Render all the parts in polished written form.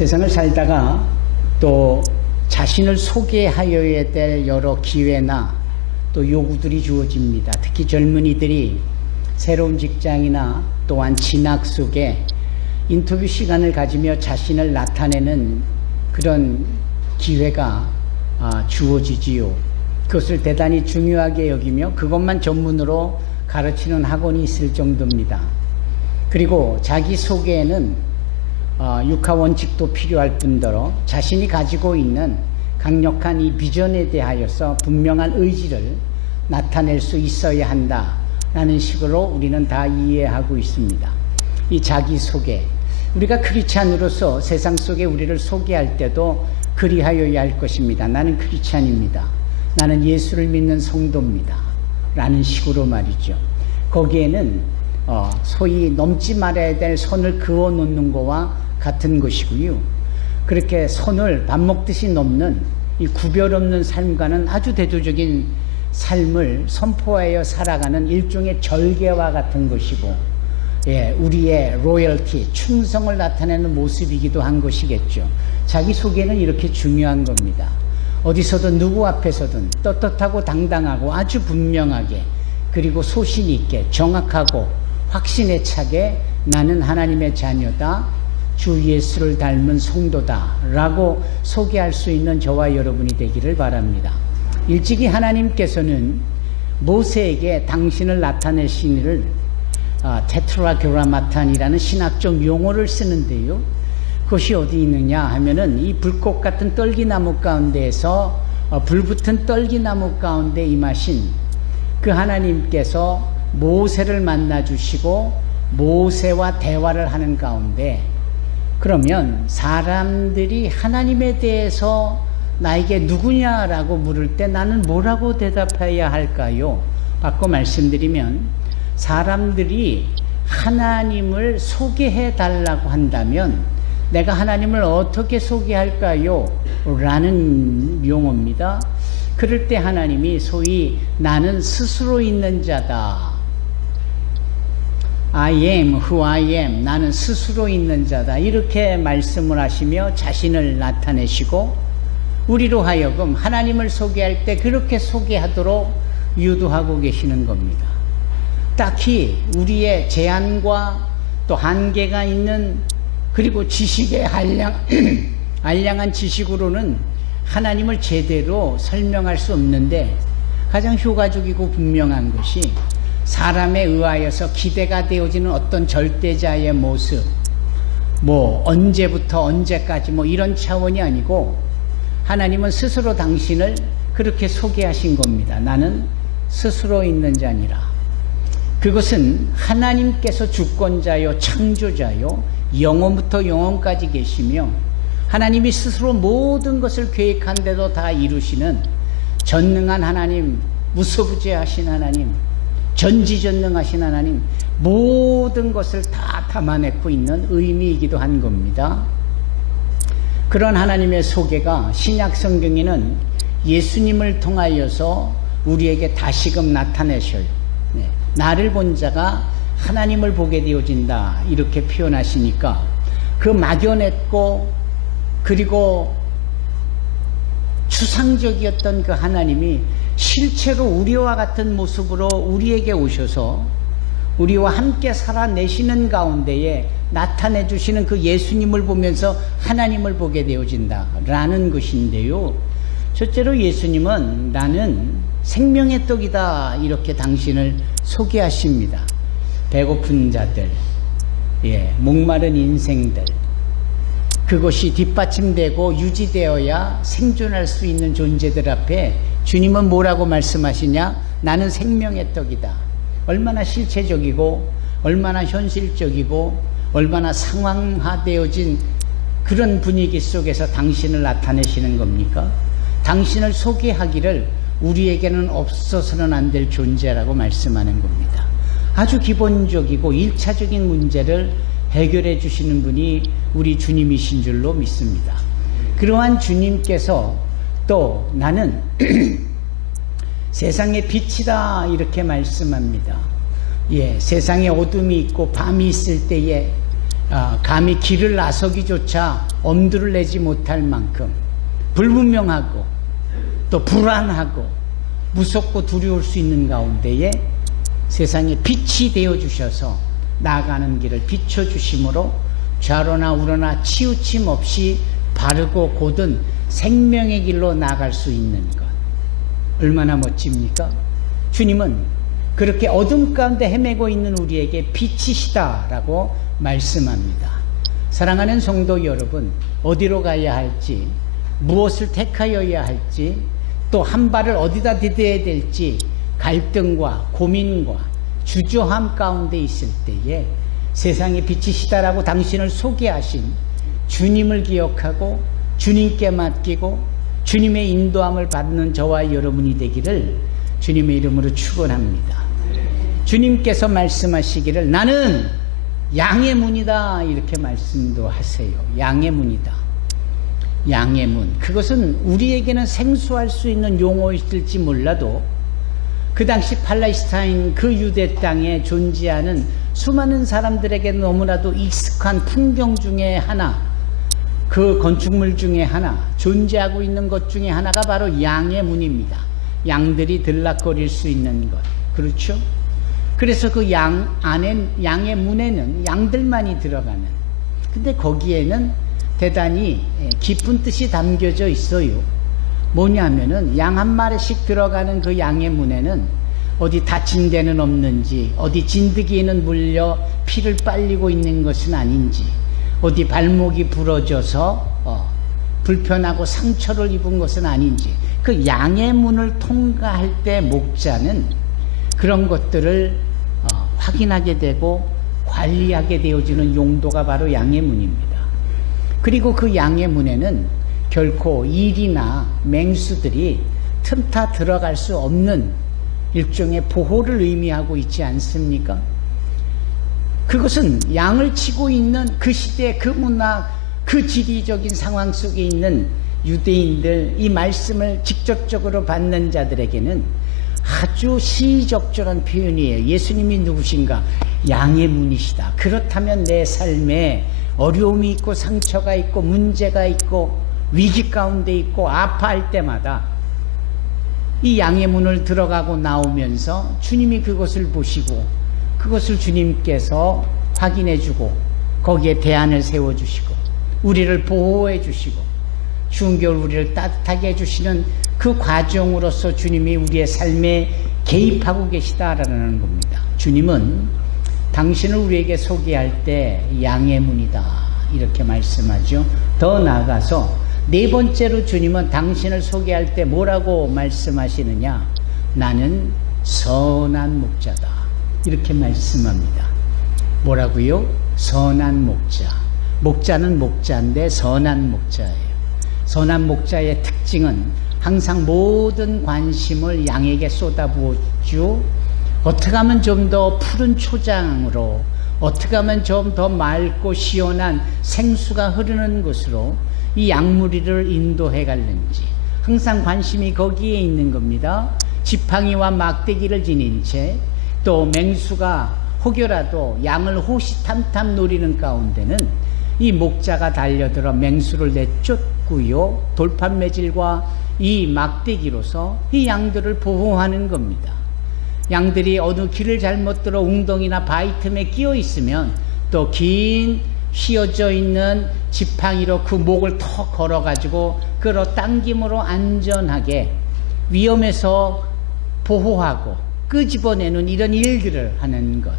세상을 살다가 또 자신을 소개하여야 될 여러 기회나 또 요구들이 주어집니다. 특히 젊은이들이 새로운 직장이나 또한 진학 속에 인터뷰 시간을 가지며 자신을 나타내는 그런 기회가 주어지지요. 그것을 대단히 중요하게 여기며 그것만 전문으로 가르치는 학원이 있을 정도입니다. 그리고 자기소개에는 육하원칙도 필요할 뿐더러 자신이 가지고 있는 강력한 이 비전에 대하여서 분명한 의지를 나타낼 수 있어야 한다라는 식으로 우리는 다 이해하고 있습니다. 이 자기소개, 우리가 크리스찬으로서 세상 속에 우리를 소개할 때도 그리하여야 할 것입니다. 나는 크리스찬입니다. 나는 예수를 믿는 성도입니다. 라는 식으로 말이죠. 거기에는 소위 넘지 말아야 될 선을 그어 놓는 것과 같은 것이고요. 그렇게 선을 밥 먹듯이 넘는 이 구별 없는 삶과는 아주 대조적인 삶을 선포하여 살아가는 일종의 절개와 같은 것이고, 우리의 로열티, 충성을 나타내는 모습이기도 한 것이겠죠. 자기소개는 이렇게 중요한 겁니다. 어디서든 누구 앞에서든 떳떳하고 당당하고 아주 분명하게, 그리고 소신 있게 정확하고 확신에 차게 나는 하나님의 자녀다, 주 예수를 닮은 성도다 라고 소개할 수 있는 저와 여러분이 되기를 바랍니다. 일찍이 하나님께서는 모세에게 당신을 나타내신 일을 테트라그라마탄이라는 신학적 용어를 쓰는데요. 그것이 어디 있느냐 하면은 이 불꽃 같은 떨기나무 가운데에서 불붙은 떨기나무 가운데 임하신 그 하나님께서 모세를 만나 주시고 모세와 대화를 하는 가운데, 그러면 사람들이 하나님에 대해서 나에게 누구냐라고 물을 때 나는 뭐라고 대답해야 할까요? 바꿔 말씀드리면, 사람들이 하나님을 소개해 달라고 한다면 내가 하나님을 어떻게 소개할까요? 라는 용어입니다. 그럴 때 하나님이 소위 나는 스스로 있는 자다, I am who I am, 나는 스스로 있는 자다, 이렇게 말씀을 하시며 자신을 나타내시고 우리로 하여금 하나님을 소개할 때 그렇게 소개하도록 유도하고 계시는 겁니다. 딱히 우리의 제한과 또 한계가 있는, 그리고 지식의 알량한 지식으로는 하나님을 제대로 설명할 수 없는데, 가장 효과적이고 분명한 것이 사람에 의하여서 기대가 되어지는 어떤 절대자의 모습, 언제부터 언제까지 이런 차원이 아니고, 하나님은 스스로 당신을 그렇게 소개하신 겁니다. 나는 스스로 있는 자니라. 그것은 하나님께서 주권자요 창조자요 영원부터 영원까지 계시며 하나님이 스스로 모든 것을 계획한데도 다 이루시는 전능한 하나님, 무소부재하신 하나님, 전지전능하신 하나님, 모든 것을 다 담아내고 있는 의미이기도 한 겁니다. 그런 하나님의 소개가 신약 성경에는 예수님을 통하여서 우리에게 다시금 나타내셔요. 나를 본 자가 하나님을 보게 되어진다, 이렇게 표현하시니까 그 막연했고 그리고 추상적이었던 그 하나님이 실제로 우리와 같은 모습으로 우리에게 오셔서 우리와 함께 살아내시는 가운데에 나타내 주시는 그 예수님을 보면서 하나님을 보게 되어진다라는 것인데요. 첫째로 예수님은 나는 생명의 떡이다, 이렇게 당신을 소개하십니다. 배고픈 자들, 목마른 인생들, 그것이 뒷받침되고 유지되어야 생존할 수 있는 존재들 앞에 주님은 뭐라고 말씀하시냐? 나는 생명의 떡이다. 얼마나 실체적이고 얼마나 현실적이고 얼마나 상황화되어진 그런 분위기 속에서 당신을 나타내시는 겁니까? 당신을 소개하기를 우리에게는 없어서는 안 될 존재라고 말씀하는 겁니다. 아주 기본적이고 1차적인 문제를 해결해 주시는 분이 우리 주님이신 줄로 믿습니다. 그러한 주님께서 또 나는 세상의 빛이다, 이렇게 말씀합니다. 세상에 어둠이 있고 밤이 있을 때에 감히 길을 나서기조차 엄두를 내지 못할 만큼 불분명하고 또 불안하고 무섭고 두려울 수 있는 가운데에 세상에 빛이 되어주셔서 나아가는 길을 비춰주심으로 좌로나 우로나 치우침 없이 바르고 곧은 생명의 길로 나아갈 수 있는 것, 얼마나 멋집니까? 주님은 그렇게 어둠 가운데 헤매고 있는 우리에게 빛이시다라고 말씀합니다. 사랑하는 성도 여러분, 어디로 가야 할지, 무엇을 택하여야 할지, 또 한 발을 어디다 디뎌야 될지 갈등과 고민과 주저함 가운데 있을 때에 세상에 빛이시다라고 당신을 소개하신 주님을 기억하고 주님께 맡기고 주님의 인도함을 받는 저와 여러분이 되기를 주님의 이름으로 축원합니다. 주님께서 말씀하시기를 나는 양의 문이다 이렇게 말씀도 하세요. 양의 문이다. 양의 문, 그것은 우리에게는 생소할 수 있는 용어일지 몰라도 그 당시 팔레스타인 그 유대 땅에 존재하는 수많은 사람들에게 너무나도 익숙한 풍경 중에 하나, 그 건축물 중에 하나, 존재하고 있는 것 중에 하나가 바로 양의 문입니다. 양들이 들락거릴 수 있는 것, 그렇죠? 그래서 그 양 안에, 양의 문에는 양들만이 들어가는, 근데 거기에는 대단히 깊은 뜻이 담겨져 있어요. 뭐냐면은 양 한 마리씩 들어가는 그 양의 문에는 어디 다친 데는 없는지, 어디 진드기에는 물려 피를 빨리고 있는 것은 아닌지, 어디 발목이 부러져서 불편하고 상처를 입은 것은 아닌지, 그 양의 문을 통과할 때 목자는 그런 것들을 확인하게 되고 관리하게 되어지는 용도가 바로 양의 문입니다. 그리고 그 양의 문에는 결코 일이나 맹수들이 틈타 들어갈 수 없는 일종의 보호를 의미하고 있지 않습니까? 그것은 양을 치고 있는 그 시대, 그 문화, 그 지리적인 상황 속에 있는 유대인들, 이 말씀을 직접적으로 받는 자들에게는 아주 시적절한 표현이에요. 예수님이 누구신가? 양의 문이시다. 그렇다면 내 삶에 어려움이 있고 상처가 있고 문제가 있고 위기 가운데 있고 아파할 때마다 이 양의 문을 들어가고 나오면서 주님이 그것을 보시고 그것을 주님께서 확인해 주고 거기에 대안을 세워주시고 우리를 보호해 주시고 추운 겨울 우리를 따뜻하게 해주시는 그 과정으로서 주님이 우리의 삶에 개입하고 계시다라는 겁니다. 주님은 당신을 우리에게 소개할 때 양의 문이다 이렇게 말씀하죠. 더 나아가서 네 번째로 주님은 당신을 소개할 때 뭐라고 말씀하시느냐? 나는 선한 목자다 이렇게 말씀합니다. 뭐라고요? 선한 목자. 목자는 목자인데 선한 목자예요. 선한 목자의 특징은 항상 모든 관심을 양에게 쏟아부었죠. 어떻게 하면 좀 더 푸른 초장으로, 어떻게 하면 좀 더 맑고 시원한 생수가 흐르는 곳으로 이 양무리를 인도해 갈는지 항상 관심이 거기에 있는 겁니다. 지팡이와 막대기를 지닌 채 또 맹수가 혹여라도 양을 호시탐탐 노리는 가운데는 이 목자가 달려들어 맹수를 내쫓고요, 돌판 매질과 이 막대기로서 이 양들을 보호하는 겁니다. 양들이 어느 길을 잘못 들어 웅덩이나 바위 틈에 끼어 있으면 또 긴 휘어져 있는 지팡이로 그 목을 턱 걸어가지고 끌어당김으로 안전하게 위험에서 보호하고 끄집어내는 이런 일들을 하는 것.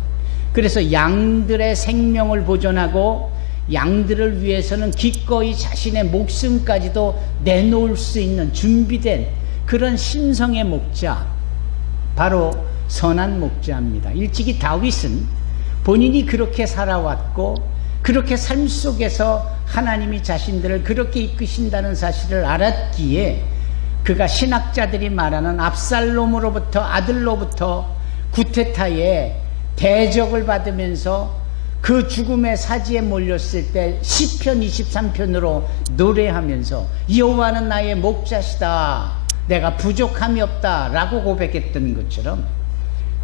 그래서 양들의 생명을 보존하고 양들을 위해서는 기꺼이 자신의 목숨까지도 내놓을 수 있는 준비된 그런 신성의 목자, 바로 선한 목자입니다. 일찍이 다윗은 본인이 그렇게 살아왔고 그렇게 삶 속에서 하나님이 자신들을 그렇게 이끄신다는 사실을 알았기에 그가 신학자들이 말하는 압살롬으로부터 아들로부터 구테타에 대적을 받으면서 그 죽음의 사지에 몰렸을 때 시편 23편으로 노래하면서 여호와는 나의 목자시다, 내가 부족함이 없다 라고 고백했던 것처럼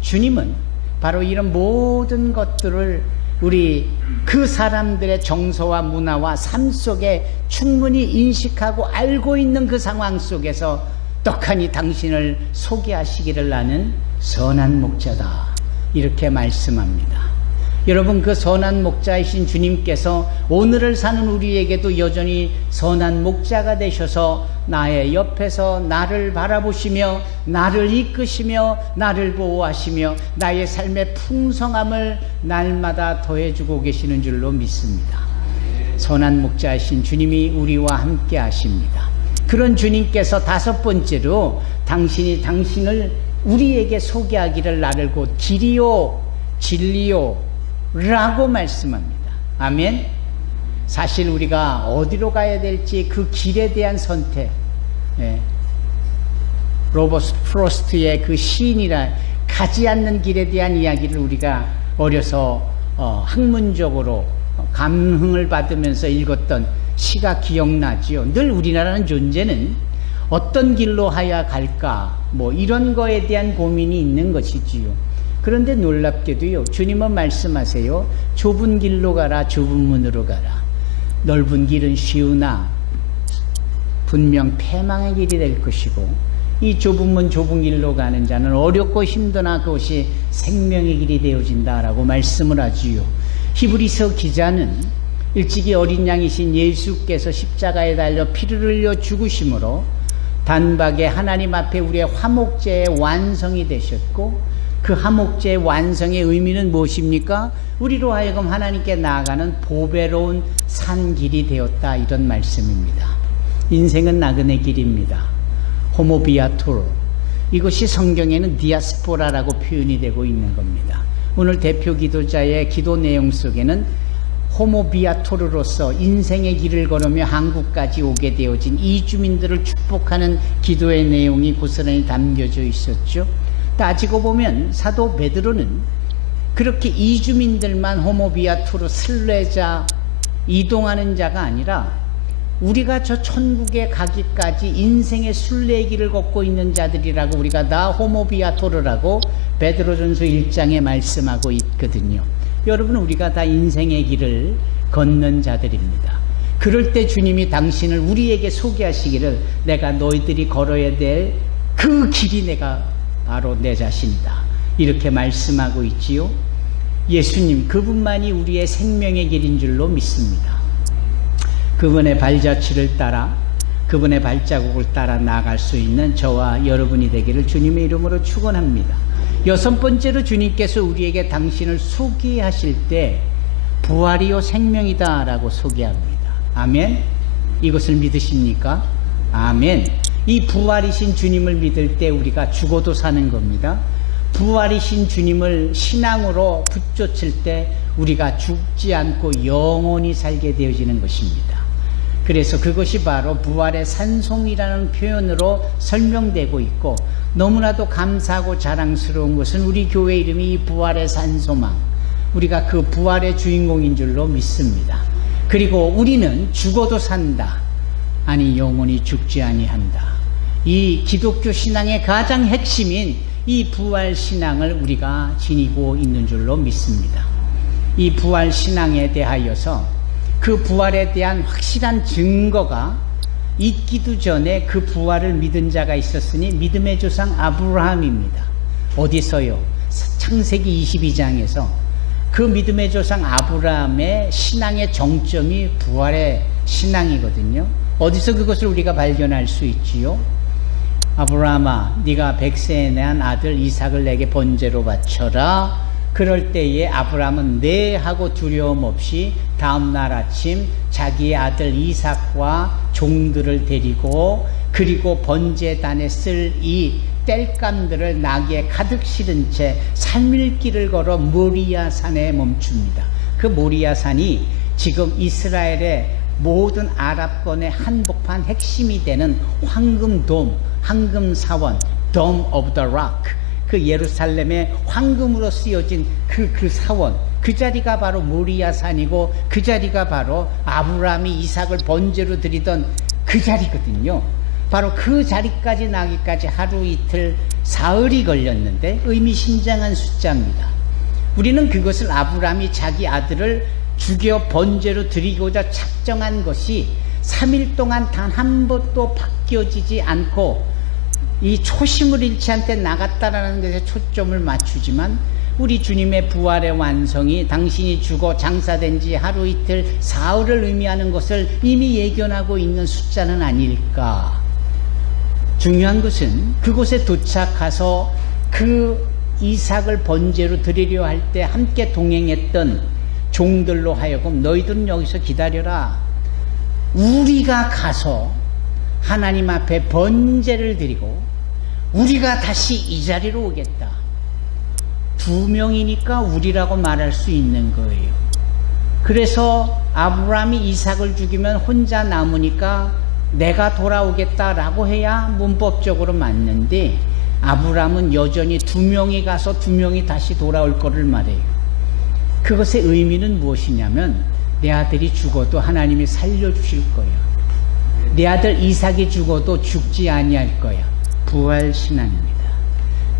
주님은 바로 이런 모든 것들을 우리 그 사람들의 정서와 문화와 삶 속에 충분히 인식하고 알고 있는 그 상황 속에서 떡하니 당신을 소개하시기를 나는 선한 목자다, 이렇게 말씀합니다. 여러분, 그 선한 목자이신 주님께서 오늘을 사는 우리에게도 여전히 선한 목자가 되셔서 나의 옆에서 나를 바라보시며 나를 이끄시며 나를 보호하시며 나의 삶의 풍성함을 날마다 더해주고 계시는 줄로 믿습니다. 선한 목자이신 주님이 우리와 함께 하십니다. 그런 주님께서 다섯 번째로 당신이 당신을 우리에게 소개하기를 나를 곧 길이요 진리요 라고 말씀합니다. 아멘. 사실 우리가 어디로 가야 될지 그 길에 대한 선택, 로버트 프로스트의 그 시인이라 가지 않는 길에 대한 이야기를 우리가 어려서 학문적으로 감흥을 받으면서 읽었던 시가 기억나지요. 늘 우리나라는 존재는 어떤 길로 하야 갈까, 뭐 이런 거에 대한 고민이 있는 것이지요. 그런데 놀랍게도요, 주님은 말씀하세요. 좁은 길로 가라, 좁은 문으로 가라. 넓은 길은 쉬우나 분명 패망의 길이 될 것이고, 이 좁은 문 좁은 길로 가는 자는 어렵고 힘드나 그것이 생명의 길이 되어진다라고 말씀을 하지요. 히브리서 기자는 일찍이 어린 양이신 예수께서 십자가에 달려 피를 흘려 죽으심으로 단박에 하나님 앞에 우리의 화목제의 완성이 되셨고, 그 화목제의 완성의 의미는 무엇입니까? 우리로 하여금 하나님께 나아가는 보배로운 산길이 되었다, 이런 말씀입니다. 인생은 나그네 길입니다. 호모비아토르, 이것이 성경에는 디아스포라라고 표현이 되고 있는 겁니다. 오늘 대표 기도자의 기도 내용 속에는 호모비아토르로서 인생의 길을 걸으며 한국까지 오게 되어진 이주민들을 축복하는 기도의 내용이 고스란히 담겨져 있었죠. 따지고 보면 사도 베드로는 그렇게 이주민들만 호모비아토르 순례자, 이동하는 자가 아니라 우리가 저 천국에 가기까지 인생의 순례의 길을 걷고 있는 자들이라고 우리가 다 호모비아토르라고 베드로전서 1장에 말씀하고 있거든요. 여러분, 우리가 다 인생의 길을 걷는 자들입니다. 그럴 때 주님이 당신을 우리에게 소개하시기를 내가 너희들이 걸어야 될 그 길이 내가 바로 내 자신이다, 이렇게 말씀하고 있지요. 예수님, 그분만이 우리의 생명의 길인 줄로 믿습니다. 그분의 발자취를 따라, 그분의 발자국을 따라 나아갈 수 있는 저와 여러분이 되기를 주님의 이름으로 축원합니다. 여섯 번째로 주님께서 우리에게 당신을 소개하실 때 부활이요 생명이다 라고 소개합니다. 아멘. 이것을 믿으십니까? 아멘. 이 부활이신 주님을 믿을 때 우리가 죽어도 사는 겁니다. 부활이신 주님을 신앙으로 붙잡을 때 우리가 죽지 않고 영원히 살게 되어지는 것입니다. 그래서 그것이 바로 부활의 산송이라는 표현으로 설명되고 있고, 너무나도 감사하고 자랑스러운 것은 우리 교회 이름이 이 부활의 산소망, 우리가 그 부활의 주인공인 줄로 믿습니다. 그리고 우리는 죽어도 산다, 아니 영원히 죽지 아니한다. 이 기독교 신앙의 가장 핵심인 이 부활 신앙을 우리가 지니고 있는 줄로 믿습니다. 이 부활 신앙에 대하여서 그 부활에 대한 확실한 증거가 있기도 전에 그 부활을 믿은 자가 있었으니 믿음의 조상 아브라함입니다. 어디서요? 창세기 22장에서 그 믿음의 조상 아브라함의 신앙의 정점이 부활의 신앙이거든요. 어디서 그것을 우리가 발견할 수 있지요? 아브라함아, 네가 100세에 낳은 아들 이삭을 내게 번제로 바쳐라. 그럴 때에 아브라함은 네 하고 두려움 없이 다음날 아침 자기의 아들 이삭과 종들을 데리고, 그리고 번제단에 쓸 이 땔감들을 나귀에 가득 실은 채 살밀길을 걸어 모리아 산에 멈춥니다. 그 모리아 산이 지금 이스라엘의 모든 아랍권의 한복판 핵심이 되는 황금돔, 황금사원, Dome of the Rock, 그 예루살렘의 황금으로 쓰여진 그 사원, 그 자리가 바로 모리아 산이고, 그 자리가 바로 아브라함이 이삭을 번제로 드리던 그 자리거든요. 바로 그 자리까지 나기까지 하루 이틀 사흘이 걸렸는데 의미심장한 숫자입니다. 우리는 그것을 아브라함이 자기 아들을 죽여 번제로 드리고자 작정한 것이 3일 동안 단 한 번도 바뀌어지지 않고 이 초심을 잃지 않게 나갔다라는 것에 초점을 맞추지만 우리 주님의 부활의 완성이 당신이 죽어 장사된 지 하루 이틀 사흘을 의미하는 것을 이미 예견하고 있는 숫자는 아닐까. 중요한 것은 그곳에 도착해서 그 이삭을 번제로 드리려 할 때 함께 동행했던 종들로 하여금 너희들은 여기서 기다려라. 우리가 가서 하나님 앞에 번제를 드리고 우리가 다시 이 자리로 오겠다. 2명이니까 우리라고 말할 수 있는 거예요. 그래서 아브라함이 이삭을 죽이면 혼자 남으니까 내가 돌아오겠다라고 해야 문법적으로 맞는데 아브라함은 여전히 2명이 가서 2명이 다시 돌아올 거를 말해요. 그것의 의미는 무엇이냐면 내 아들이 죽어도 하나님이 살려주실 거야. 내 아들 이삭이 죽어도 죽지 아니할 거야. 부활신앙입니다.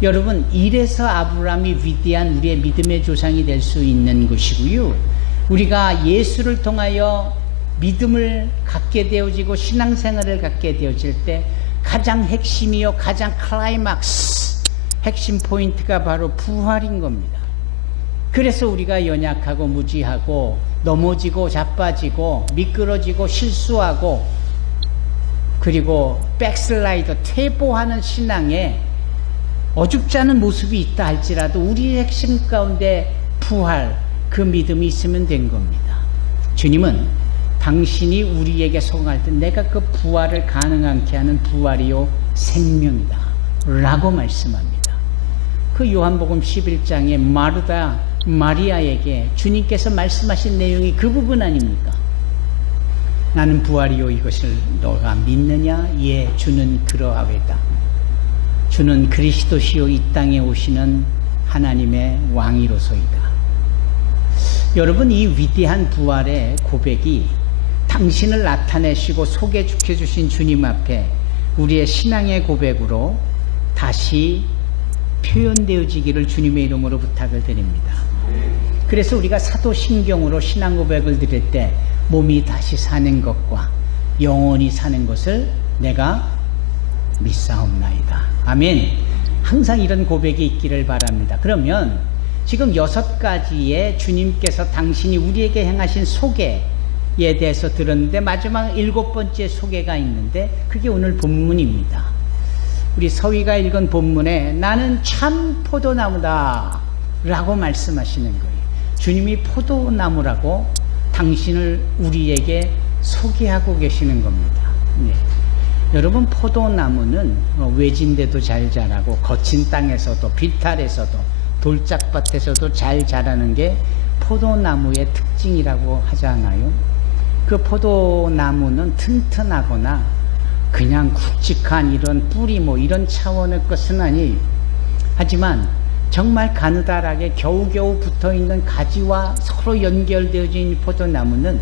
여러분, 이래서 아브라함이 위대한 우리의 믿음의 조상이 될 수 있는 것이고요. 우리가 예수를 통하여 믿음을 갖게 되어지고 신앙생활을 갖게 되어질 때 가장 핵심이요 가장 클라이막스 핵심 포인트가 바로 부활인 겁니다. 그래서 우리가 연약하고 무지하고 넘어지고 자빠지고 미끄러지고 실수하고 그리고 백슬라이더 퇴보하는 신앙에 어줍지 않은 모습이 있다 할지라도 우리의 핵심 가운데 부활, 그 믿음이 있으면 된 겁니다. 주님은 당신이 우리에게 소망할 때 내가 그 부활을 가능하게 하는 부활이요 생명이다 라고 말씀합니다. 그 요한복음 11장에 마르다 마리아에게 주님께서 말씀하신 내용이 그 부분 아닙니까? 나는 부활이요 이것을 너가 믿느냐? 예, 주는 그러하외다. 주는 그리스도시요 이 땅에 오시는 하나님의 왕이로소이다. 여러분, 이 위대한 부활의 고백이 당신을 나타내시고 소개시켜 주신 주님 앞에 우리의 신앙의 고백으로 다시 표현되어지기를 주님의 이름으로 부탁을 드립니다. 그래서 우리가 사도신경으로 신앙 고백을 드릴 때 몸이 다시 사는 것과 영원히 사는 것을 내가 믿사옵나이다. 아멘. 항상 이런 고백이 있기를 바랍니다. 그러면 지금 6가지의 주님께서 당신이 우리에게 행하신 소개에 대해서 들었는데 마지막 7번째 소개가 있는데 그게 오늘 본문입니다. 우리 서희가 읽은 본문에 나는 참 포도나무다 라고 말씀하시는 거예요. 주님이 포도나무라고 당신을 우리에게 소개하고 계시는 겁니다. 네. 여러분, 포도나무는 외진데도 잘 자라고 거친 땅에서도 비탈에서도 돌짝밭에서도 잘 자라는 게 포도나무의 특징이라고 하잖아요. 그 포도나무는 튼튼하거나 그냥 굵직한 이런 뿌리 이런 차원의 것은 아니에요. 하지만 정말 가느다랗게 겨우겨우 붙어있는 가지와 서로 연결되어진 포도나무는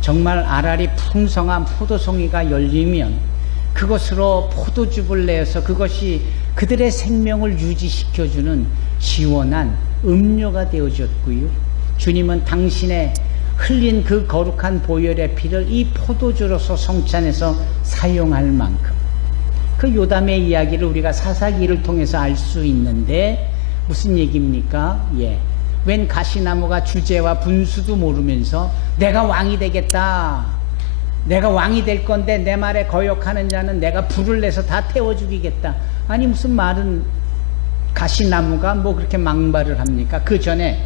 정말 알알이 풍성한 포도송이가 열리면 그것으로 포도즙을 내어서 그것이 그들의 생명을 유지시켜주는 시원한 음료가 되어졌고요. 주님은 당신의 흘린 그 거룩한 보혈의 피를 이 포도주로서 성찬해서 사용할 만큼 그 요담의 이야기를 우리가 사사기를 통해서 알 수 있는데 무슨 얘기입니까? 예. 웬 가시나무가 주제와 분수도 모르면서 내가 왕이 되겠다. 내가 왕이 될 건데 내 말에 거역하는 자는 내가 불을 내서 다 태워 죽이겠다. 아니 무슨 말은 가시나무가 그렇게 망발을 합니까? 그 전에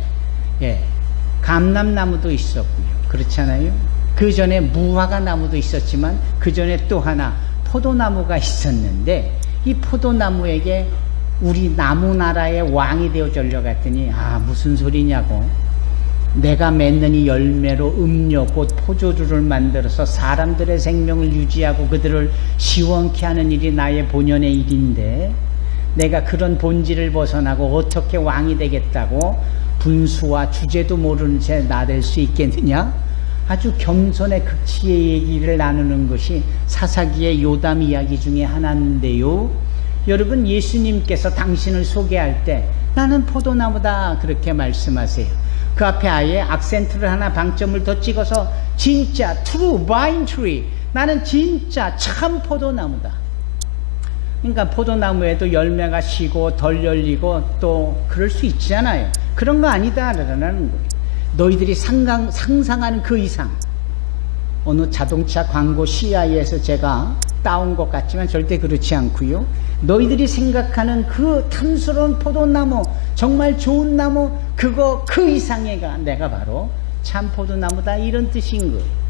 감람나무도 있었고요. 그렇잖아요. 그 전에 무화과 나무도 있었지만 그 전에 또 하나 포도나무가 있었는데 이 포도나무에게 우리 나무나라의 왕이 되어 전려갔더니 무슨 소리냐고. 내가 맺는 이 열매로 음료 곧 포도주를 만들어서 사람들의 생명을 유지하고 그들을 시원케 하는 일이 나의 본연의 일인데 내가 그런 본질을 벗어나고 어떻게 왕이 되겠다고 분수와 주제도 모르는 채 나댈 수 있겠느냐? 아주 겸손의 극치의 얘기를 나누는 것이 사사기의 요담 이야기 중에 하나인데요. 여러분, 예수님께서 당신을 소개할 때 나는 포도나무다 그렇게 말씀하세요. 그 앞에 아예 악센트를 하나 방점을 더 찍어서 진짜 true vine tree, 나는 진짜 참 포도나무다. 그러니까 포도나무에도 열매가 쉬고 덜 열리고 또 그럴 수 있잖아요. 그런 거 아니다라는 거예요. 너희들이 상상하는 그 이상, 어느 자동차 광고 CI에서 제가 따온 것 같지만 절대 그렇지 않고요. 너희들이 생각하는 그 탐스러운 포도나무, 정말 좋은 나무, 그거 그 이상의가 내가 바로 참 포도나무다, 이런 뜻인 거예요.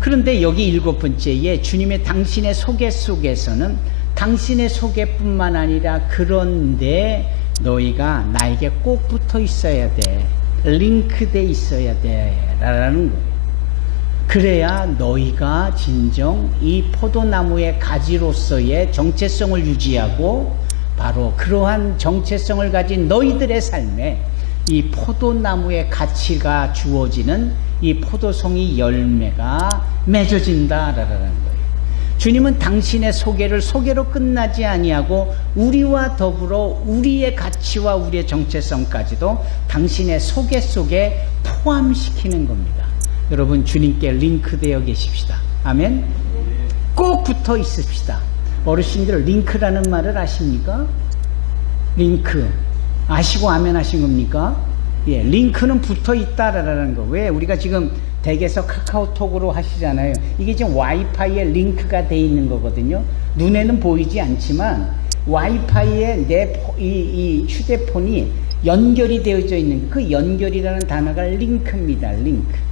그런데 여기 7번째에 주님의 당신의 소개 속에서는 당신의 소개뿐만 아니라 그런데 너희가 나에게 꼭 붙어 있어야 돼, 링크돼 있어야 돼 라는 거예요. 그래야 너희가 진정 이 포도나무의 가지로서의 정체성을 유지하고 바로 그러한 정체성을 가진 너희들의 삶에 이 포도나무의 가치가 주어지는 이 포도송이 열매가 맺어진다라는 거예요. 주님은 당신의 소개를 소개로 끝나지 아니하고 우리와 더불어 우리의 가치와 우리의 정체성까지도 당신의 소개 속에 포함시키는 겁니다. 여러분, 주님께 링크되어 계십시다. 아멘. 꼭 붙어 있읍시다. 어르신들, 링크라는 말을 아십니까? 링크 아시고 아멘 하신 겁니까? 예, 링크는 붙어 있다라는 거. 왜? 우리가 지금 댁에서 카카오톡으로 하시잖아요. 이게 지금 와이파이에 링크가 돼 있는 거거든요. 눈에는 보이지 않지만 와이파이에 이 휴대폰이 연결이 되어져 있는, 그 연결이라는 단어가 링크입니다. 링크.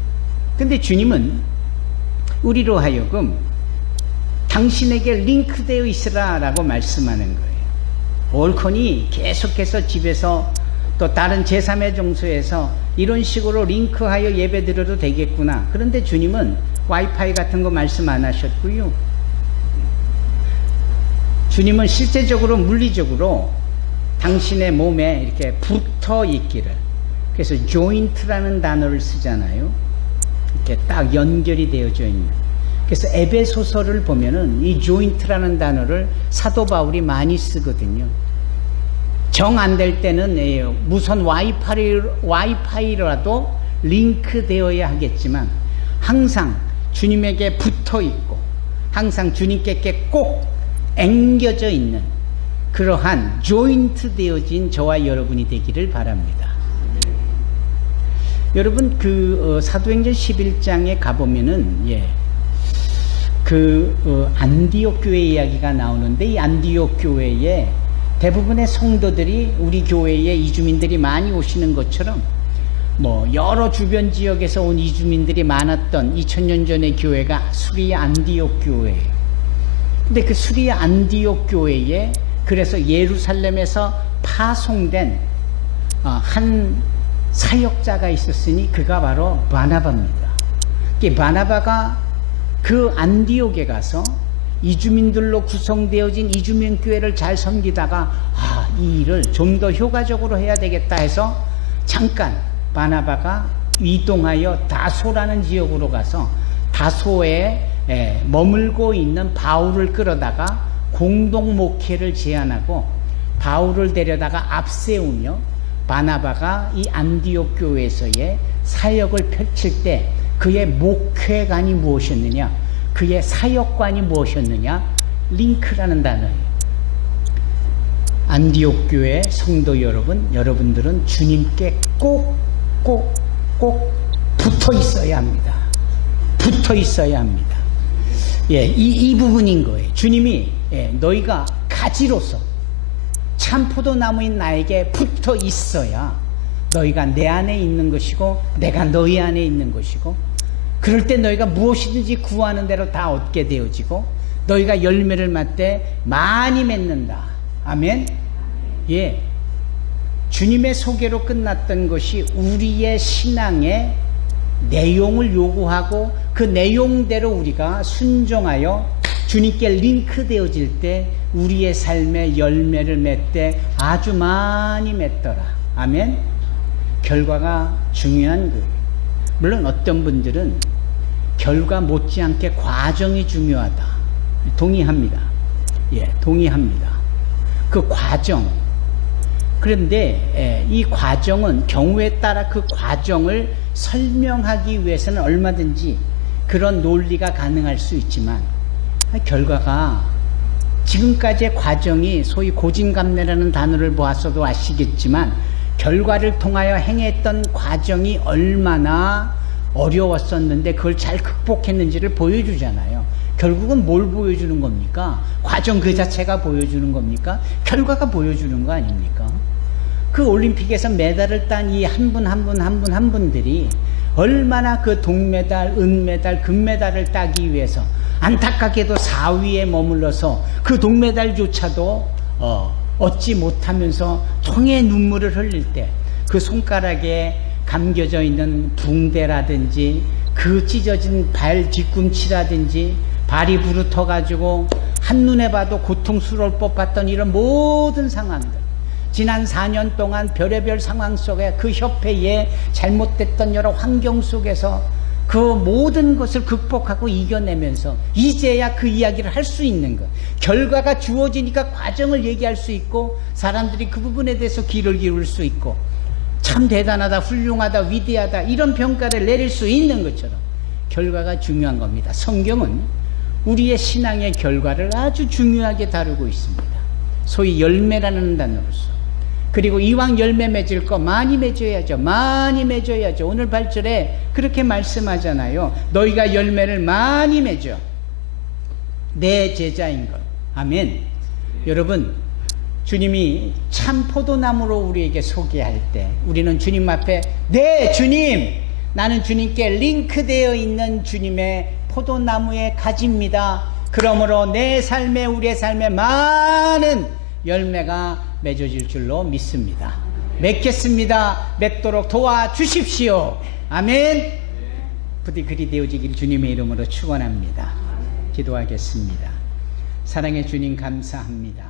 근데 주님은 우리로 하여금 당신에게 링크되어 있으라 라고 말씀하는 거예요. 올커니 계속해서 집에서 또 다른 제3의 종소에서 이런 식으로 링크하여 예배 드려도 되겠구나. 그런데 주님은 와이파이 같은 거 말씀 안 하셨고요. 주님은 실제적으로 물리적으로 당신의 몸에 이렇게 붙어 있기를, 그래서 joint라는 단어를 쓰잖아요. 이렇게 딱 연결이 되어져 있는. 그래서 에베소서를 보면은 이 joint라는 단어를 사도 바울이 많이 쓰거든요. 정 안 될 때는 무선 와이파이라도 링크되어야 하겠지만 항상 주님에게 붙어 있고 항상 주님께 꼭 앵겨져 있는 그러한 조인트 되어진 저와 여러분이 되기를 바랍니다. 여러분, 사도행전 11장에 가보면은 안디옥 교회 이야기가 나오는데, 이 안디옥 교회에 대부분의 성도들이 우리 교회에 이주민들이 많이 오시는 것처럼 여러 주변 지역에서 온 이주민들이 많았던 2000년 전의 교회가 수리아 안디옥 교회예요. 근데 그 수리아 안디옥 교회에 그래서 예루살렘에서 파송된 한 사역자가 있었으니 그가 바로 바나바입니다. 바나바가 그 안디옥에 가서 이주민들로 구성되어진 이주민교회를 잘 섬기다가 이 일을 좀 더 효과적으로 해야 되겠다 해서 잠깐 바나바가 이동하여 다소라는 지역으로 가서 다소에 머물고 있는 바울을 끌어다가 공동 목회를 제안하고 바울을 데려다가 앞세우며 바나바가 이 안디옥 교회에서의 사역을 펼칠 때 그의 목회관이 무엇이었느냐, 그의 사역관이 무엇이었느냐, 링크라는 단어예요. 안디옥 교회 성도 여러분, 여러분들은 주님께 꼭 붙어 있어야 합니다. 붙어 있어야 합니다. 이 부분인 거예요. 주님이 너희가 가지로서 참 포도나무인 나에게 붙어 있어야 너희가 내 안에 있는 것이고 내가 너희 안에 있는 것이고, 그럴 때 너희가 무엇이든지 구하는 대로 다 얻게 되어지고 너희가 열매를 맡되 많이 맺는다. 아멘. 주님의 소개로 끝났던 것이 우리의 신앙의 내용을 요구하고 그 내용대로 우리가 순종하여 주님께 링크되어질 때 우리의 삶의 열매를 맺되 아주 많이 맺더라. 아멘. 결과가 중요한 거예요. 물론 어떤 분들은 결과 못지않게 과정이 중요하다. 동의합니다. 동의합니다. 그 과정, 그런데 이 과정은 경우에 따라 그 과정을 설명하기 위해서는 얼마든지 그런 논리가 가능할 수 있지만 결과가 지금까지의 과정이 소위 고진감래라는 단어를 보았어도 아시겠지만 결과를 통하여 행했던 과정이 얼마나 어려웠었는데 그걸 잘 극복했는지를 보여주잖아요. 결국은 뭘 보여주는 겁니까? 과정 그 자체가 보여주는 겁니까? 결과가 보여주는 거 아닙니까? 그 올림픽에서 메달을 딴 이 한 분 한 분 한 분 한 분들이 얼마나 그 동메달, 은메달, 금메달을 따기 위해서 안타깝게도 4위에 머물러서 그 동메달조차도 얻지 못하면서 통의 눈물을 흘릴 때 그 손가락에 감겨져 있는 붕대라든지 그 찢어진 발 뒤꿈치라든지 발이 부르터가지고 한눈에 봐도 고통스러울 법했던 이런 모든 상황들, 지난 4년 동안 별의별 상황 속에 그 협회의 잘못됐던 여러 환경 속에서 그 모든 것을 극복하고 이겨내면서 이제야 그 이야기를 할 수 있는 것, 결과가 주어지니까 과정을 얘기할 수 있고 사람들이 그 부분에 대해서 귀를 기울일 수 있고 참 대단하다, 훌륭하다, 위대하다 이런 평가를 내릴 수 있는 것처럼 결과가 중요한 겁니다. 성경은 우리의 신앙의 결과를 아주 중요하게 다루고 있습니다. 소위 열매라는 단어로서. 그리고 이왕 열매 맺을 거 많이 맺어야죠. 많이 맺어야죠. 오늘 8절에 그렇게 말씀하잖아요. 너희가 열매를 많이 맺어 내 제자인 것. 아멘. 여러분, 주님이 참 포도나무로 우리에게 소개할 때 우리는 주님 앞에 네 주님, 나는 주님께 링크되어 있는 주님의 포도나무의 가지입니다. 그러므로 내 삶에, 우리의 삶에 많은 열매가 맺어질 줄로 믿습니다. 맺겠습니다. 맺도록 도와주십시오. 아멘. 부디 그리 되어지길 주님의 이름으로 축원합니다. 기도하겠습니다. 사랑의 주님 감사합니다.